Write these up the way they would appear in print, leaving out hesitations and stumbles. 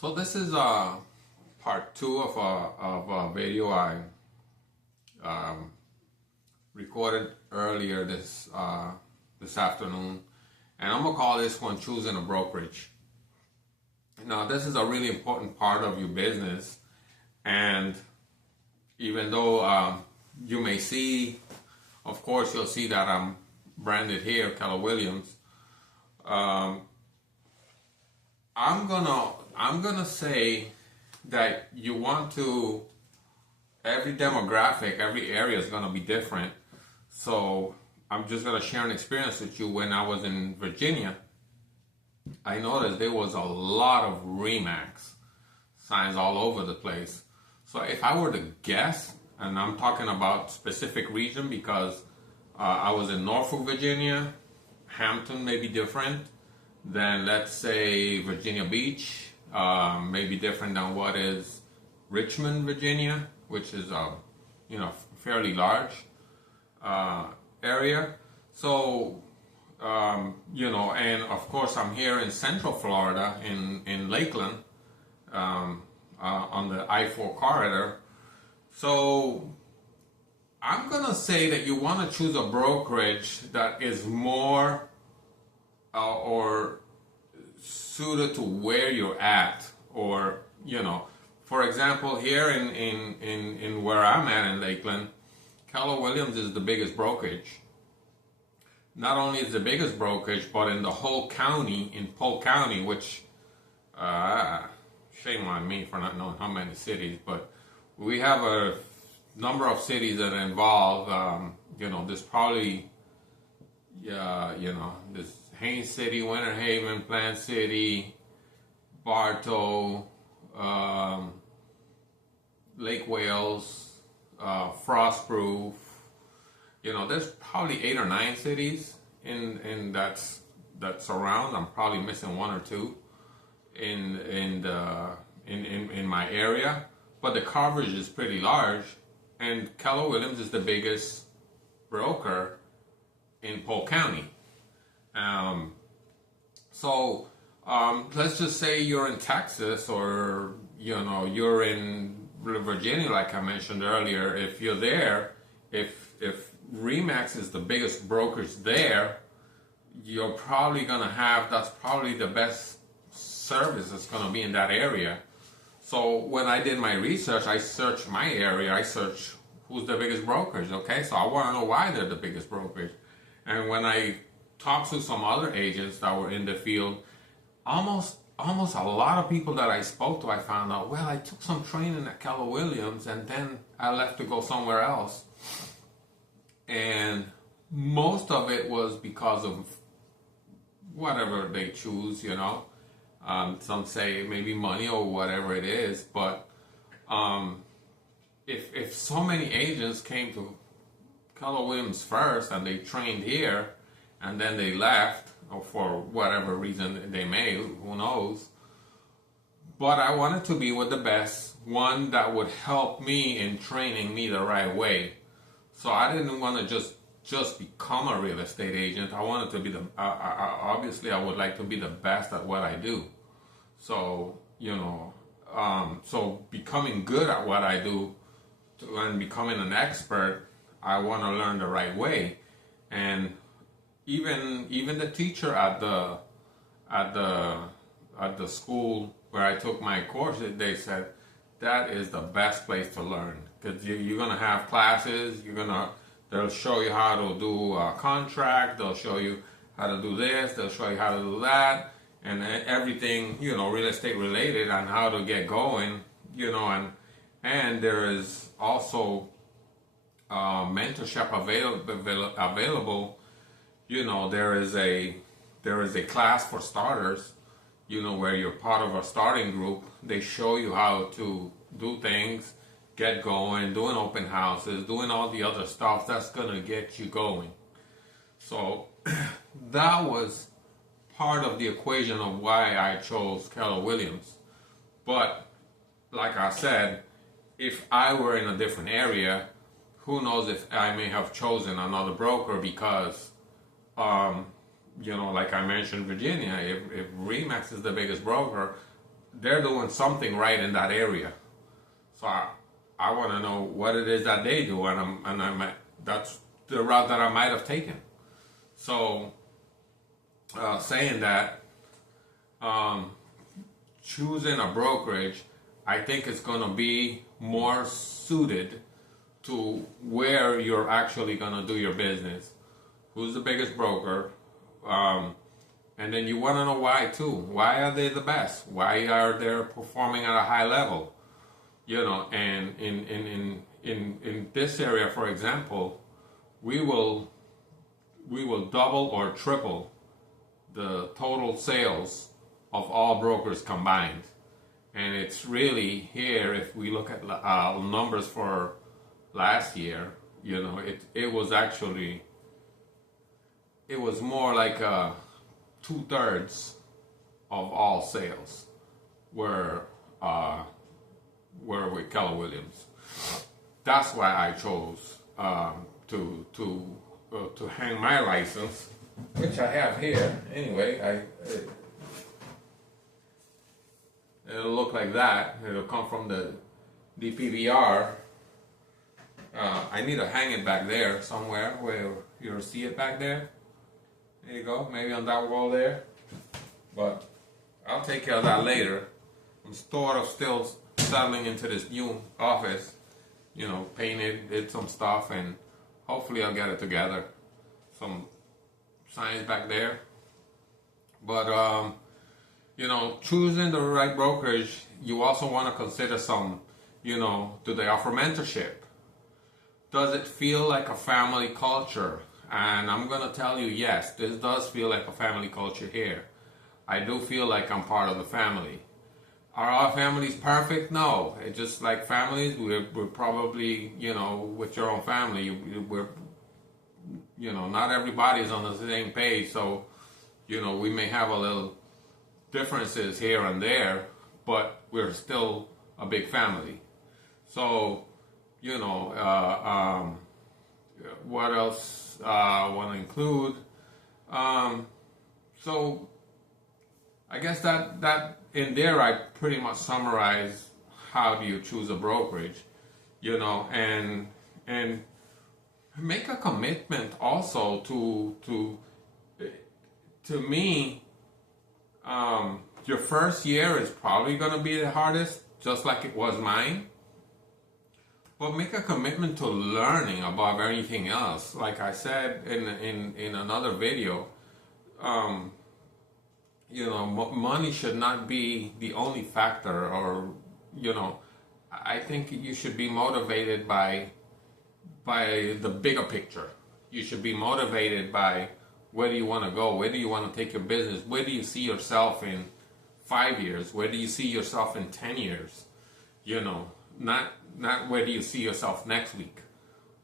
So this is part two of a video I um, recorded earlier this afternoon, and I'm gonna call this one "Choosing a Brokerage." Now, this is a really important part of your business, and even though you may see, of course, you'll see that I'm branded here, Keller Williams. I'm gonna say that you want to. Every demographic, every area is gonna be different. So I'm just gonna share an experience with you. When I was in Virginia, I noticed there was a lot of Remax signs all over the place. So if I were to guess, and I'm talking about specific region because I was in Norfolk, Virginia, Hampton may be different than, let's say, Virginia Beach, maybe different than what is Richmond, Virginia, which is fairly large area. So and of course I'm here in Central Florida in Lakeland on the I-4 corridor. So I'm gonna say that you want to choose a brokerage that is more or suited to where you're at, or for example, here in where I'm at in Lakeland, Keller Williams is the biggest brokerage. Not only is the biggest brokerage, but in the whole county, in Polk County, which shame on me for not knowing how many cities, but we have a number of cities that are involved. There's probably there's Haines City, Winter Haven, Plant City, Bartow, Lake Wales, Frostproof. There's probably 8 or 9 cities in that's around. I'm probably missing 1 or 2 in my area, but the coverage is pretty large. And Keller Williams is the biggest broker in Polk County. So let's just say you're in Texas, or you're in Virginia, like I mentioned earlier. If you're there, if Remax is the biggest brokerage there, you're probably gonna have, that's probably the best service that's gonna be in that area. So when I did my research, I searched my area, I searched who's the biggest brokerage, okay? So I wanna know why they're the biggest brokerage. And when I talked to some other agents that were in the field, almost a lot of people that I spoke to, I found out, well, I took some training at Keller Williams and then I left to go somewhere else. And most of it was because of whatever they choose, some say maybe money or whatever it is. But if so many agents came to Keller Williams first and they trained here and then they left, or for whatever reason they may, who knows. But I wanted to be with the best, one that would help me in training me the right way. So I didn't want to just become a real estate agent. I wanted to be obviously I would like to be the best at what I do. So, so becoming good at what I do and becoming an expert, I want to learn the right way. And even the teacher at the school where I took my course, they said that is the best place to learn, because you're gonna have classes. They'll show you how to do a contract. They'll show you how to do this. They'll show you how to do that, and everything real estate related on how to get going. And there is also mentorship available. There is a class for starters, where you're part of a starting group. They show you how to do things, get going, doing open houses, doing all the other stuff that's gonna get you going. So that was part of the equation of why I chose Keller Williams. But like I said, if I were in a different area, who knows if I may have chosen another broker, because like I mentioned, Virginia, if Remax is the biggest broker, they're doing something right in that area. So I want to know what it is that they do, that's the route that I might have taken. So saying that, choosing a brokerage, I think it's going to be more suited to where you're actually going to do your business. Who's the biggest broker? And then you want to know why too. Why are they the best? Why are they performing at a high level? And in this area, for example, we will double or triple the total sales of all brokers combined. And it's really here, if we look at numbers for last year, it was more like 2/3 of all sales were with Keller Williams. That's why I chose to hang my license, which I have here. Anyway, it'll look like that. It'll come from the DPVR. I need to hang it back there somewhere where you'll see it back there. There you go, maybe on that wall there. But I'll take care of that later. I'm sort of still settling into this new office. Painted, did some stuff, and hopefully I'll get it together. Some signs back there. But choosing the right brokerage, you also want to consider some, do they offer mentorship? Does it feel like a family culture? And I'm going to tell you, yes, this does feel like a family culture here. I do feel like I'm part of the family. Are our families perfect? No. It's just like families, we're probably, with your own family, we're, not everybody's on the same page. So, we may have a little differences here and there, but we're still a big family. So, what else I want to include? So I guess that in there I pretty much summarize how do you choose a brokerage, and make a commitment also to me. Your first year is probably going to be the hardest, just like it was mine. But make a commitment to learning above anything else. Like I said in another video, money should not be the only factor, or I think you should be motivated by the bigger picture. You should be motivated by where do you want to go, where do you want to take your business, where do you see yourself in 5 years, where do you see yourself in 10 years, not where do you see yourself next week,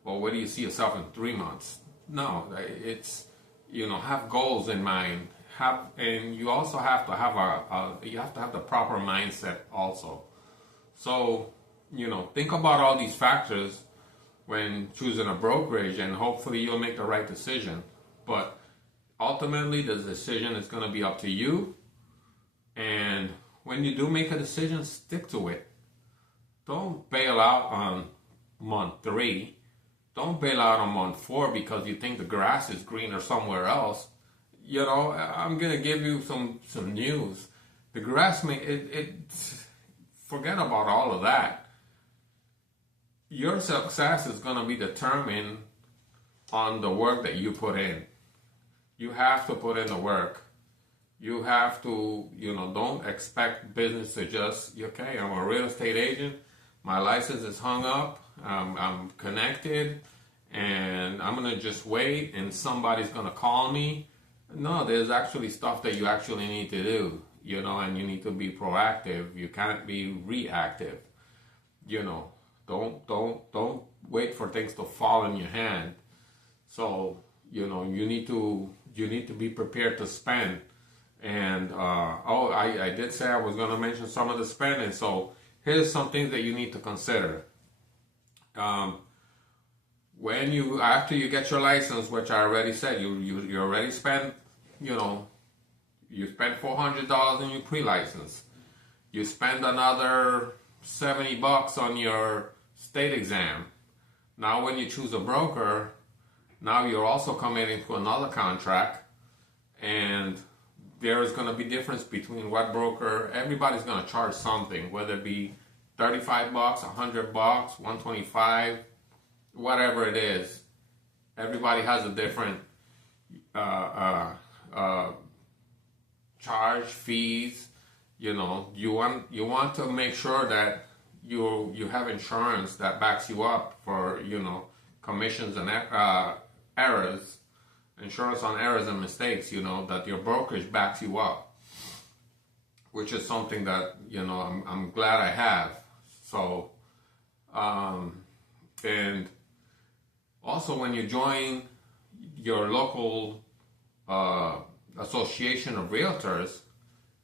or where do you see yourself in 3 months. No, it's, have goals in mind, and you also have to have the proper mindset also. So, think about all these factors when choosing a brokerage, and hopefully you'll make the right decision. But ultimately, the decision is going to be up to you. And when you do make a decision, stick to it. Don't bail out on month 3. Don't bail out on month 4 because you think the grass is greener somewhere else. I'm going to give you some news. The grass forget about all of that. Your success is going to be determined on the work that you put in. You have to put in the work. You have to, don't expect business to just, okay, I'm a real estate agent, my license is hung up, I'm connected, and I'm going to just wait and somebody's going to call me. No, there's actually stuff that you actually need to do, and you need to be proactive. You can't be reactive. Don't wait for things to fall in your hand. So, you need to be prepared to spend. And I did say I was going to mention some of the spending. So here's some things that you need to consider. After you get your license, which I already said, you already spent, you spent $400 in your pre-license. You spend another $70 on your state exam. Now when you choose a broker, now you're also committing to another contract, and there is going to be difference between what broker. Everybody's going to charge something, whether it be $35, $100, $125, whatever it is. Everybody has a different charge, fees. You know, you want to make sure that you have insurance that backs you up for, you know, commissions and errors, insurance on errors and mistakes. You know, that your brokerage backs you up, which is something that, you know, I'm glad I have. So, and also when you join your local association of realtors,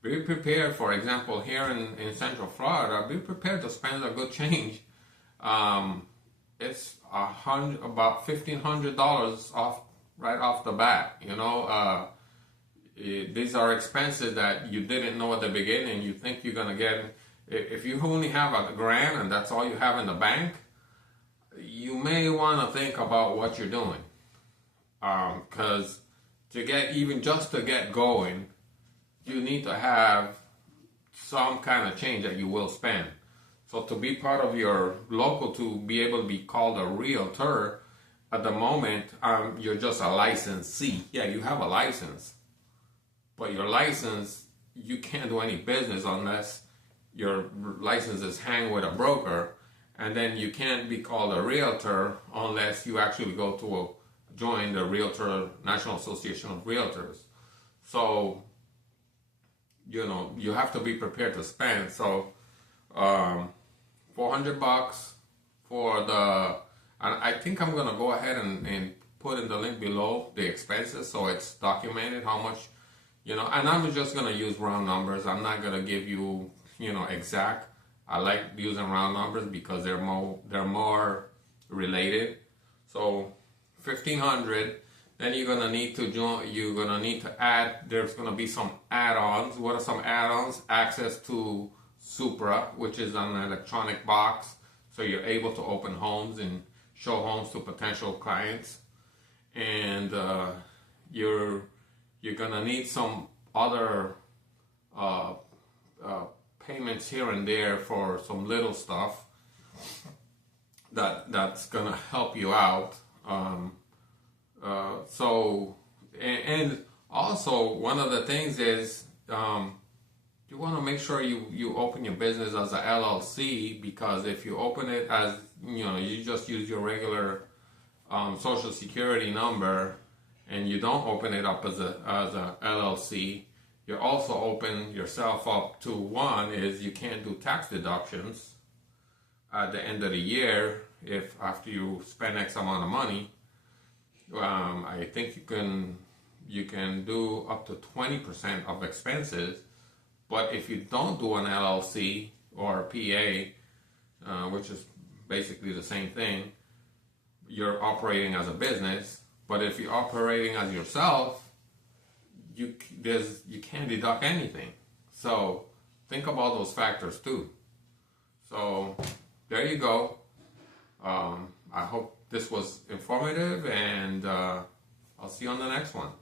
be prepared. For example, here in Central Florida, be prepared to spend a good change. It's about $1,500 right off the bat. You know, these are expenses that you didn't know at the beginning. You think you're gonna get. If you only have $1,000 and that's all you have in the bank, you may want to think about what you're doing, because to get going, you need to have some kind of change that you will spend. So to be part of your local, to be able to be called a realtor, at the moment, you're just a licensee. Yeah, you have a license, but your license, you can't do any business unless your license is hanged with a broker, and then you can't be called a realtor unless you actually go to join the Realtor National Association of Realtors. So, you know, you have to be prepared to spend. So, $400 for the, and I think I'm gonna go ahead and put in the link below the expenses, so it's documented how much, you know. And I'm just gonna use round numbers. I'm not gonna give you, you know, exact. I like using round numbers because they're more related. So 1,500. Then you're gonna need to join. You're gonna need to add. There's gonna be some add-ons. What are some add-ons? Access to Supra, which is an electronic box, so you're able to open homes and show homes to potential clients. And you're gonna need some other payments here and there for some little stuff that's gonna help you out. So, and also one of the things is you want to make sure you open your business as a LLC, because if you open it as, you know, you just use your regular social security number and you don't open it up as a LLC, you also open yourself up to, one is you can't do tax deductions at the end of the year if after you spend X amount of money. I think you can do up to 20% of expenses, but if you don't do an LLC or a PA, which is basically the same thing, you're operating as a business. But if you're operating as yourself, you can't deduct anything. So think about those factors too. So there you go. I hope this was informative, and I'll see you on the next one.